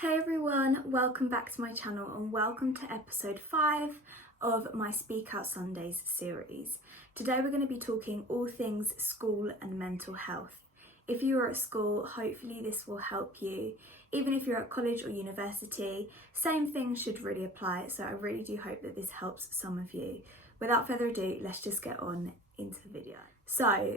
Hey everyone, welcome back to my channel and welcome to episode 5 of my Speak Out Sundays series. Today we're going to be talking all things school and mental health. If you are at school, hopefully this will help you. Even if you're at college or university, same thing should really apply, so I really do hope that this helps some of you. Without further ado, let's just get on into the video. So,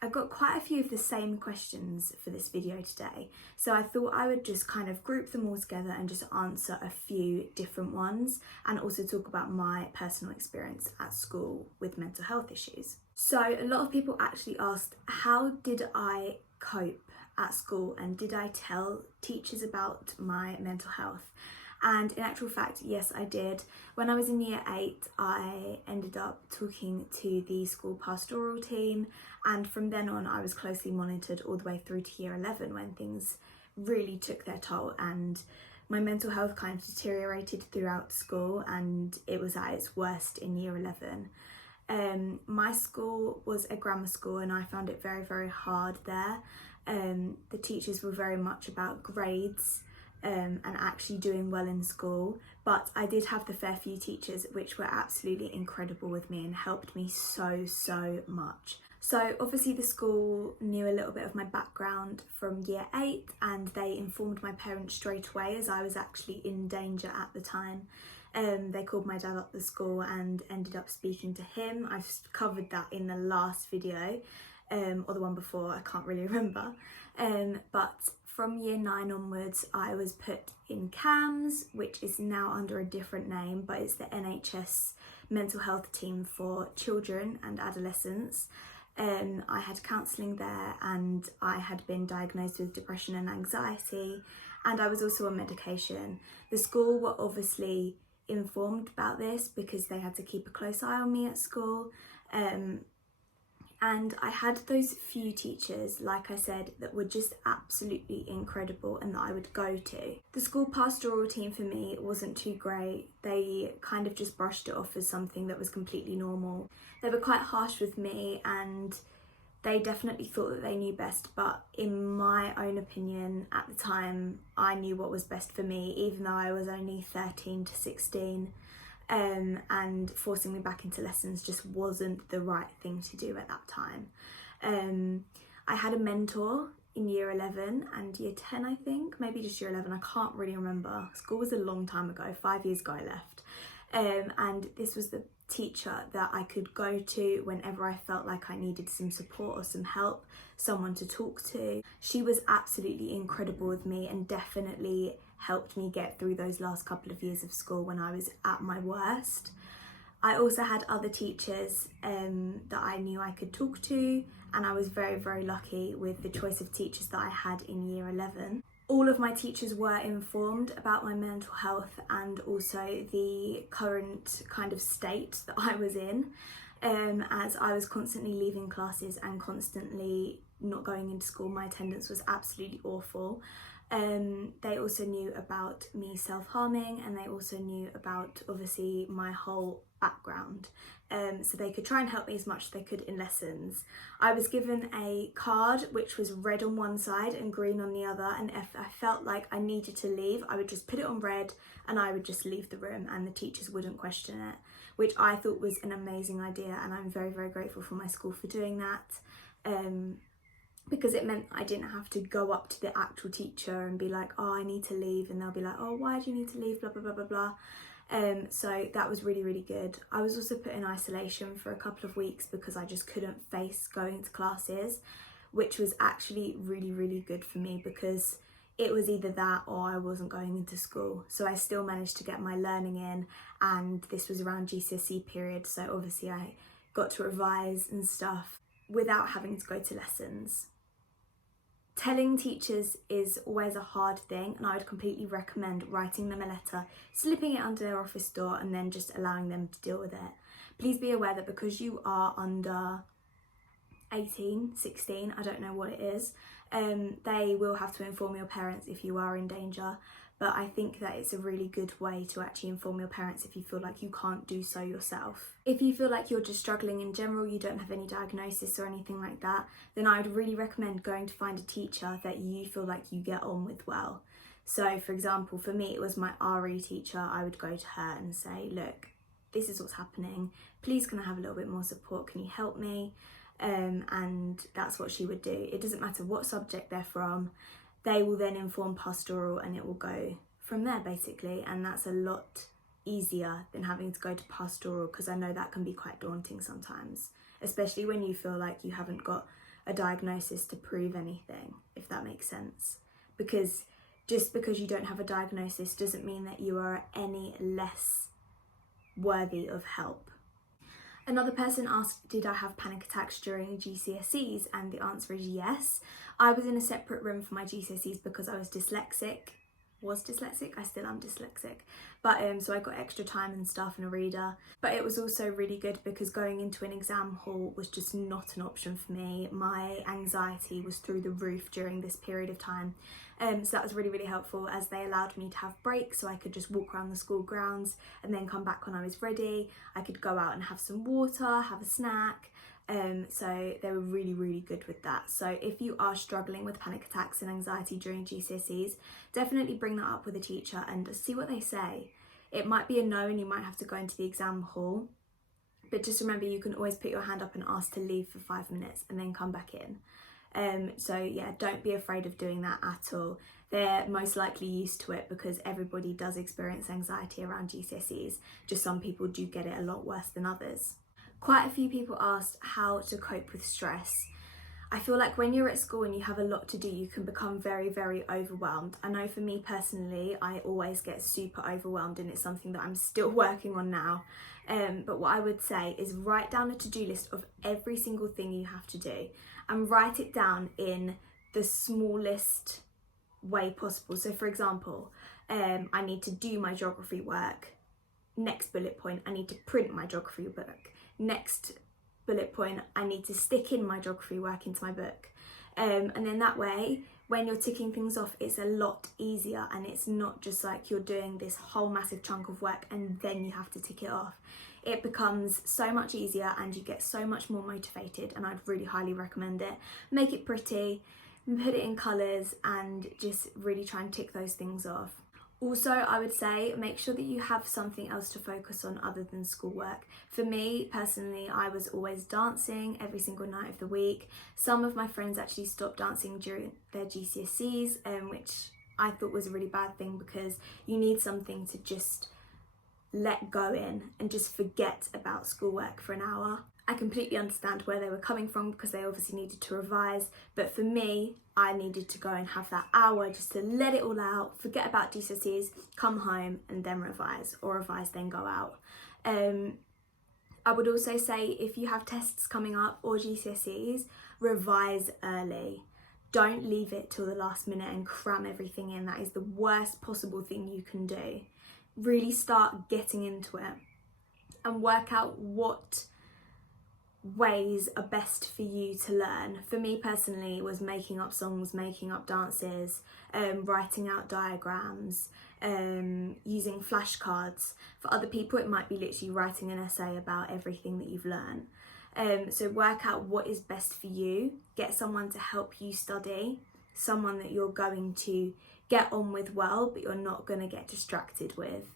I've got quite a few of the same questions for this video today, so I thought I would just kind of group them all together and just answer a few different ones and also talk about my personal experience at school with mental health issues. So a lot of people actually asked, how did I cope at school and did I tell teachers about my mental health? And in actual fact, yes, I did. When I was in year 8, I ended up talking to the school pastoral team, and from then on I was closely monitored all the way through to year 11 when things really took their toll and my mental health kind of deteriorated throughout school, and it was at its worst in year 11. My school was a grammar school and I found it very, very hard there. The teachers were very much about grades and actually doing well in school, but I did have the fair few teachers which were absolutely incredible with me and helped me so much. So obviously the school knew a little bit of my background from year 8 and they informed my parents straight away as I was actually in danger at the time. They called my dad up the school and ended up speaking to him. I've covered that in the last video or the one before, I can't really remember. But from year 9 onwards, I was put in CAMS, which is now under a different name, but it's the NHS mental health team for children and adolescents. I had counselling there and I had been diagnosed with depression and anxiety, and I was also on medication. The school were obviously informed about this because they had to keep a close eye on me at school. And I had those few teachers, like I said, that were just absolutely incredible and that I would go to. The school pastoral team for me wasn't too great. They kind of just brushed it off as something that was completely normal. They were quite harsh with me and they definitely thought that they knew best, but in my own opinion at the time, I knew what was best for me, even though I was only 13 to 16. And forcing me back into lessons just wasn't the right thing to do at that time. I had a mentor in year 11 and year 10, I think, maybe just year 11, I can't really remember. School was a long time ago, 5 years ago I left. And this was the teacher that I could go to whenever I felt like I needed some support or some help, someone to talk to. She was absolutely incredible with me and definitely helped me get through those last couple of years of school when I was at my worst. I also had other teachers that I knew I could talk to, and I was very lucky with the choice of teachers that I had in year 11. All of my teachers were informed about my mental health and also the current kind of state that I was in, as I was constantly leaving classes and constantly not going into school. My attendance was absolutely awful. They also knew about me self-harming and they also knew about obviously my whole background, so they could try and help me as much as they could in lessons. I was given a card which was red on one side and green on the other, and if I felt like I needed to leave, I would just put it on red and I would just leave the room and the teachers wouldn't question it, which I thought was an amazing idea, and I'm very grateful for my school for doing that. Because it meant I didn't have to go up to the actual teacher and be like, oh, I need to leave, and they'll be like, oh, why do you need to leave, blah blah blah. So that was really good. I was also put in isolation for a couple of weeks because I just couldn't face going to classes, which was actually really good for me because it was either that or I wasn't going into school. So I still managed to get my learning in, and this was around GCSE period, so obviously I got to revise and stuff without having to go to lessons. Telling teachers is always a hard thing, and I would completely recommend writing them a letter, slipping it under their office door and then just allowing them to deal with it. Please be aware that because you are under 18, 16, I don't know what it is, they will have to inform your parents if you are in danger, but I think that it's a really good way to actually inform your parents if you feel like you can't do so yourself. If you feel like you're just struggling in general, you don't have any diagnosis or anything like that, then I would really recommend going to find a teacher that you feel like you get on with well. So for example, for me, it was my RE teacher. I would go to her and say, look, this is what's happening. Please, can I have a little bit more support? Can you help me? And that's what she would do. It doesn't matter what subject they're from. They will then inform pastoral and it will go from there basically. And that's a lot easier than having to go to pastoral, because I know that can be quite daunting sometimes, especially when you feel like you haven't got a diagnosis to prove anything, if that makes sense. Because just because you don't have a diagnosis doesn't mean that you are any less worthy of help. Another person asked, did I have panic attacks during GCSEs? And the answer is yes. I was in a separate room for my GCSEs because I was dyslexic. I still am dyslexic, but so I got extra time and stuff and a reader. But it was also really good because going into an exam hall was just not an option for me. My anxiety was through the roof during this period of time, so that was really, really helpful, as they allowed me to have breaks so I could just walk around the school grounds and then come back when I was ready. I could go out and have some water, have a snack. So they were really, really good with that. So if you are struggling with panic attacks and anxiety during GCSEs, definitely bring that up with a teacher and see what they say. It might be a no and you might have to go into the exam hall, but just remember, you can always put your hand up and ask to leave for 5 minutes and then come back in. So yeah, don't be afraid of doing that at all. They're most likely used to it because everybody does experience anxiety around GCSEs. Just some people do get it a lot worse than others. Quite a few people asked how to cope with stress. I feel like when you're at school and you have a lot to do, you can become very, very overwhelmed. I know for me personally, I always get super overwhelmed, and it's something that I'm still working on now. But what I would say is write down a to-do list of every single thing you have to do, and write it down in the smallest way possible. So for example, I need to do my geography work. Next bullet point, I need to print my geography book. Next bullet point, I need to stick in my geography work into my book. And then that way, when you're ticking things off, it's a lot easier, and it's not just like you're doing this whole massive chunk of work and then you have to tick it off. It becomes so much easier and you get so much more motivated, and I'd really highly recommend it. Make it pretty, put it in colours, and just really try and tick those things off. Also, I would say make sure that you have something else to focus on other than schoolwork. For me personally, I was always dancing every single night of the week. Some of my friends actually stopped dancing during their GCSEs, which I thought was a really bad thing, because you need something to just let go in and just forget about schoolwork for an hour. I completely understand where they were coming from, because they obviously needed to revise, but for me, I needed to go and have that hour just to let it all out, forget about GCSEs, come home and then revise, or revise then go out. I would also say, if you have tests coming up or GCSEs, revise early. Don't leave it till the last minute and cram everything in. That is the worst possible thing you can do. Really start getting into it and work out what ways are best for you to learn. For me personally, it was making up songs, making up dances, writing out diagrams, using flashcards. For other people, it might be literally writing an essay about everything that you've learned. So work out what is best for you. Get someone to help you study, someone that you're going to get on with well, but you're not going to get distracted with.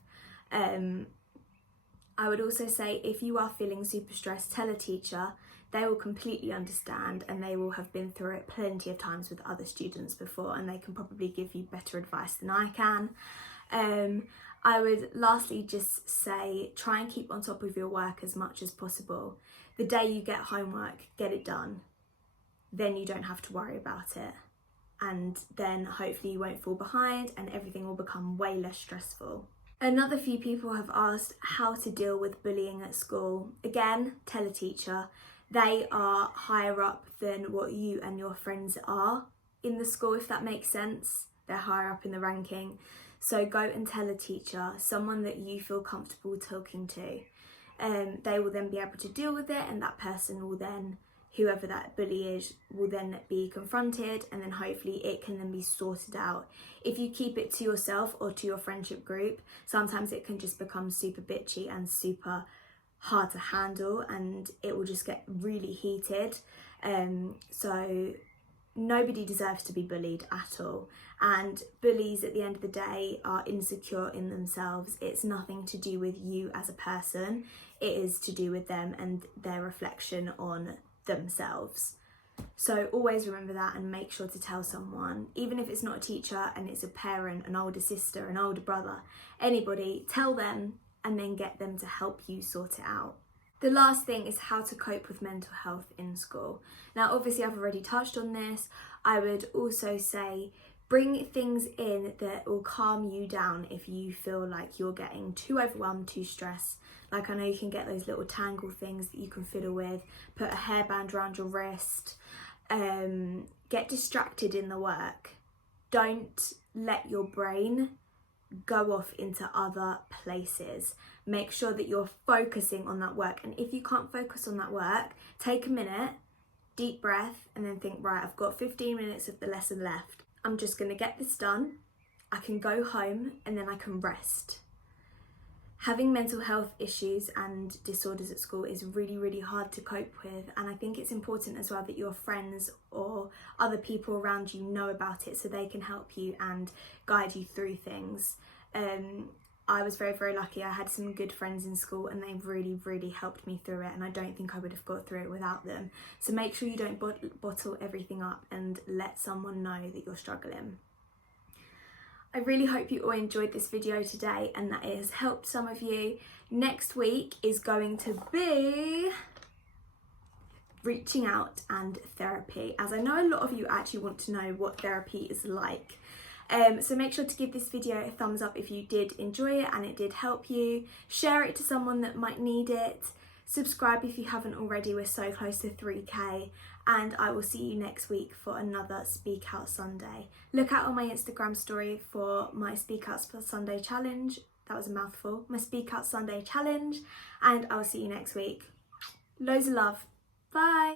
I would also say, if you are feeling super stressed, tell a teacher. They will completely understand, and they will have been through it plenty of times with other students before, and they can probably give you better advice than I can. I would lastly just say, try and keep on top of your work as much as possible. The day you get homework, get it done. Then you don't have to worry about it. And then hopefully you won't fall behind and everything will become way less stressful. Another few people have asked how to deal with bullying at school. Again, tell a teacher. They are higher up than what you and your friends are in the school, if that makes sense. They're higher up in the ranking. So go and tell a teacher, someone that you feel comfortable talking to. They will then be able to deal with it, and that person will then, whoever that bully is, will then be confronted, and then hopefully it can then be sorted out. If you keep it to yourself or to your friendship group, sometimes it can just become super bitchy and super hard to handle, and it will just get really heated. So nobody deserves to be bullied at all, and bullies at the end of the day are insecure in themselves. It's nothing to do with you as a person, it is to do with them and their reflection on themselves. So always remember that and make sure to tell someone, even if it's not a teacher and it's a parent, an older sister, an older brother, anybody, tell them and then get them to help you sort it out. The last thing is how to cope with mental health in school. Now, obviously I've already touched on this. I would also say bring things in that will calm you down if you feel like you're getting too overwhelmed, too stressed. Like, I know you can get those little tangle things that you can fiddle with, put a hairband around your wrist, get distracted in the work. Don't let your brain go off into other places. Make sure that you're focusing on that work, and if you can't focus on that work, take a minute, deep breath, and then think, right, I've got 15 minutes of the lesson left. I'm just going to get this done. I can go home and then I can rest. Having mental health issues and disorders at school is really, really hard to cope with, and I think it's important as well that your friends or other people around you know about it so they can help you and guide you through things. I was very, very lucky. I had some good friends in school and they really, really helped me through it, and I don't think I would have got through it without them. So make sure you don't bottle everything up and let someone know that you're struggling. I really hope you all enjoyed this video today and that it has helped some of you. Next week is going to be reaching out and therapy, as I know a lot of you actually want to know what therapy is like. So make sure to give this video a thumbs up if you did enjoy it and it did help you. Share it to someone that might need it. Subscribe if you haven't already, we're so close to 3k. And I will see you next week for another Speak Out Sunday. Look out on my Instagram story for my Speak Out Sunday challenge. That was a mouthful. My Speak Out Sunday challenge. And I'll see you next week. Loads of love. Bye.